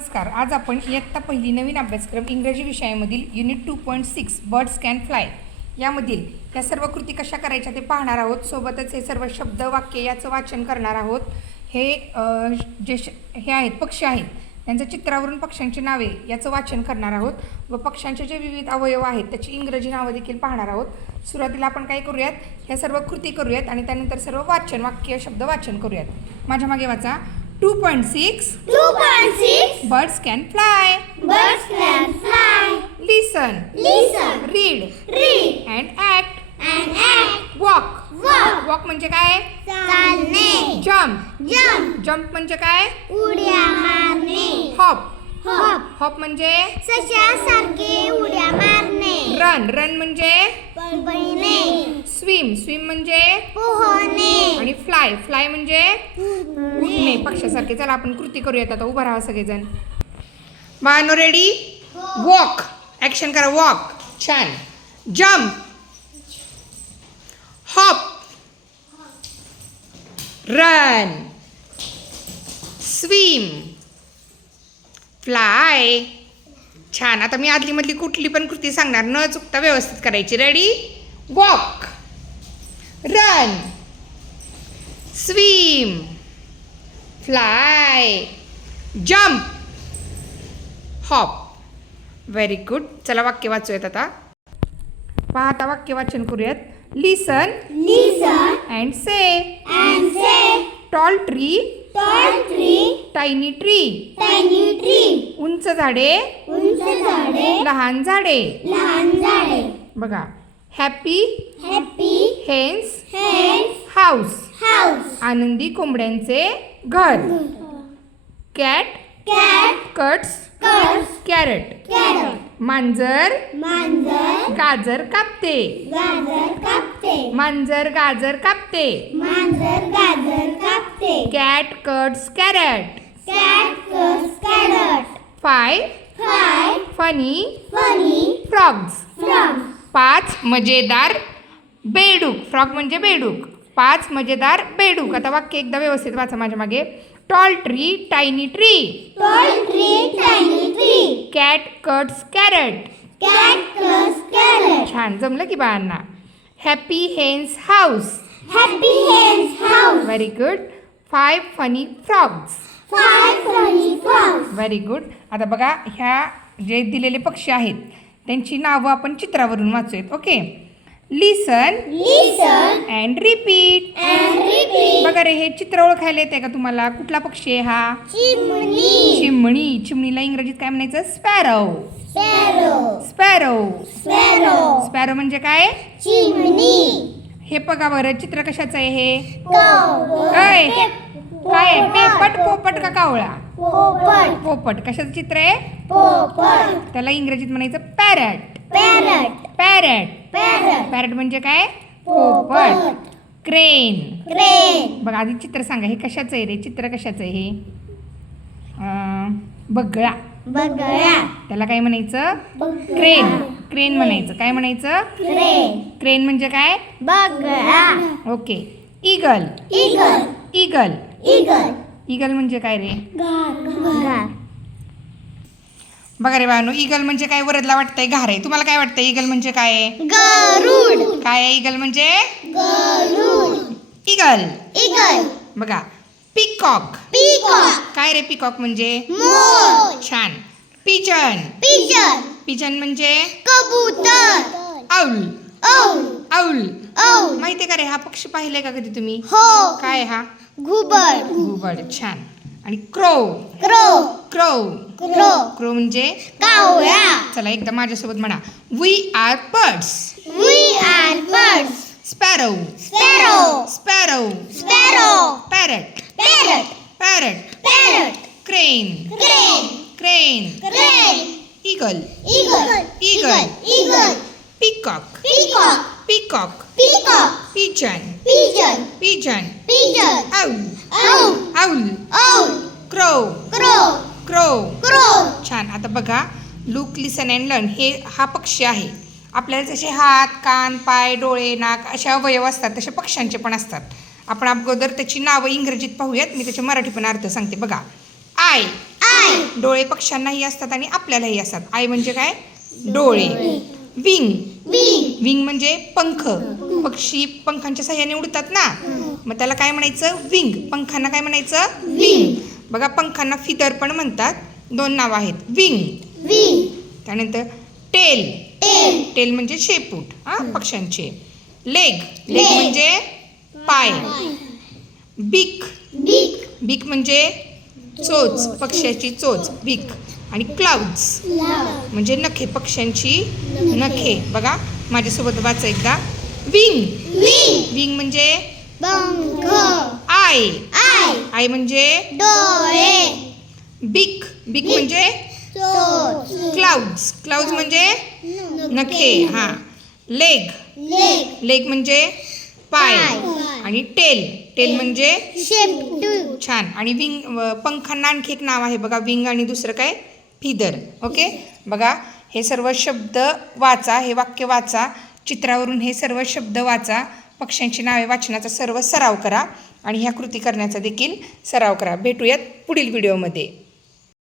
नमस्कार. आज आपण इयत्ता पहिली नवीन अभ्यासक्रम इंग्रजी विषयामधील unit two point six birds can fly यामधील या सर्व कृती कशा करायच्या ते पाहणार आहोत. सोबतच हे सर्व शब्द वाक्य याचं वाचन करणार आहोत. हे जे श हे आहेत पक्षी आहेत. त्यांच्या चित्रावरून पक्ष्यांची नावे याचं वाचन करणार आहोत. व पक्ष्यांचे जे विविध अवयव आहेत त्याची इंग्रजी नावं देखील पाहणार आहोत. सुरुवातीला आपण काय करूयात? ह्या सर्व कृती करूयात आणि त्यानंतर सर्व वाचन वाक्य शब्द वाचन करूयात. माझ्या मागे वाचा. Two point six 2.6 Birds can fly. Birds can fly. Listen. Listen. Read. Read. And act. And act. Walk. Walk. Walk म्हणजे काय चालणे जम्प जम्प जम्प म्हणजे काय उड्या मारणे हॉप हॉप हॉप म्हणजे सशासारखे उड्या मारणे रन रन म्हणजे पळणे स्विम स्विम म्हणजे? पोहणे. आणि फ्लाय फ्लाय म्हणजे? उडणे. पक्षासारखे चला आपण कृती करूयात. आता उभं राहा सगळेजण. बानो रेडी वॉक ॲक्शन करा. वॉक छान jump hop run swim fly छान. आता मी आदलीमधली कुठली पण कृती सांगणार. न चुकता व्यवस्थित करायची. Ready walk run swim fly jump hop very good चला वाक्य वाचूयात आता. पहा आता वाक्य वाचन करूयात. लिसन Listen. And say and say. Tall tree tall tree, tiny tree tiny tree, उंच झाडे उंच झाडे, लहान झाडे. लहान झाडे. बघा happy Happy hens hens, house house, आनंदी कोंबड्यांचे घर. Cat cat, cuts cuts, carrot carrot, मांजर मांजर, गाजर कापते. गाजर कापते. मांजर गाजर कापते. मांजर गाजर कापते. Cat cuts carrot Cat cuts carrot. Five funny funny. Frogs. पाच मजेदार बेडूक. फ्रॉग म्हणजे बेडूक. पाच मजेदार बेडूक. आता वाक्य एकदा व्यवस्थित वाचा माझ्या मागे. Tall tree tiny tree Tall tree, tiny tree. Cat cuts carrot Cat cuts carrot. छान जमलं की बाळांना. Happy hens house Happy hens house. Very good five funny frogs funny frogs. Very good आता बघा ह्या जे दिलेले पक्षी आहेत त्यांची नावं आपण चित्रावरून वाचूयात okay listen Listen. And repeat. बघा रे हे चित्र ओळखायला येते का तुम्हाला? कुठला पक्षी आहे हा. चिमणी. चिमणीला इंग्रजीत काय म्हणायचं? स्पॅरो. स्पॅरो. स्पॅरो म्हणजे काय. हे बघा बरं चित्र कशाचं आहे हे. काय काय पोपट का कावळा? Poppet. पोपट. कशाचं चित्र आहे? Poppet. त्याला इंग्रजीत म्हणायचं parrot. Parrot. Parrot. Parrot. Parrot म्हणजे काय? पोपट. क्रेन. Crane. बघा आधी चित्र सांगा. हे कशाचं आहे रे? चित्र कशाचं आहे हे? अं, बगळा. बगळा. त्याला काय म्हणायचं? क्रेन. क्रेन म्हणायचं. काय म्हणायचं? Crane. क्रेन म्हणजे काय? बगळा. Okay. Eagle Eagle. Eagle Eagle. Eagle म्हणजे काय रे. बघा रे बाळांनो इगल म्हणजे काय वरदला वाटतंय घार आहे तुम्हाला काय वाटतंय इगल म्हणजे काय आहे गरुड. काय आहे इगल म्हणजे गरुड. इगल. बघा पिकॉक Peacock. काय रे पिकॉक म्हणजे मोर. छान पिजन. पिजन म्हणजे कबूतर. औल Owl. Owl Owl. माहितीये का रे हा पक्षी पाहिलाय का कधी तुम्ही हो. काय हा घुबड. घुबड छान आणि crow Crow. Crow Crow. Crow म्हणजे कावळा. चला एकदा माझ्यासोबत म्हणा we are birds We are birds. Sparrow Sparrow. Sparrow Sparrow. Parrot Parrot. Parrot Parrot. Crane Crane. Crane Crane. Eagle Eagle. Eagle. Eagle. Peacock. Peacock Peacock. Pigeon Pigeon. Pigeon Pigeon. Owl Owl. Owl Owl. Crow Crow. Crow Crow. छान. आता बघा. Look listen and learn हे हा पक्षी आहे. आपल्याला जसे हात कान पाय डोळे नाक अशा अवयव असतात तसे पक्ष्यांचे पण असतात. आपण अगोदर त्याची नावं इंग्रजीत पाहूयात. मी त्याचे मराठी पण अर्थ सांगते. बघा. आय. आय. डोळे पक्ष्यांनाही असतात आणि आपल्यालाही असतात. आय म्हणजे काय? डोळे. विंग विंग विंग म्हणजे पंख. पक्षी पंखांच्या सहाय्याने उडतात ना? मग त्याला काय म्हणायचं? विंग. पंखांना काय म्हणायचं? विंग. बघा पंखांना फिदर पण म्हणतात. दोन नावं आहेत. विंग. विंग. त्यानंतर टेल. टेल. टेल म्हणजे शेपूट हा पक्ष्यांचे. लेग. लेग. म्हणजे पाय. बिक. बिग बिक म्हणजे चोच पक्ष्याची चोच बिक. आणि क्लाउड्स. म्हणजे नखे पक्ष्यांची नखे. बघा माझ्यासोबत वाचा एकदा. विंग. विंग. विंग म्हणजे? पंख. आय आय आय म्हणजे? डोळे. बिक. बिक म्हणजे? चोच क्लाउड्स क्लाउड्स म्हणजे? नखे. हां. लेग लेग लेग म्हणजे? पाय. आणि टेल टेल म्हणजे? छान. आणि विंग पंखांना आणखी एक नाव आहे. बघा विंग आणि दुसरं काय? फिदर ओके बघा हे सर्व शब्द वाचा हे वाक्य वाचा चित्रावरून हे सर्व शब्द वाचा. पक्ष्यांची नावे वाचनाचा सर्व सराव करा आणि ह्या कृती करण्याचा देखील सराव करा. भेटूयात पुढील व्हिडिओमध्ये.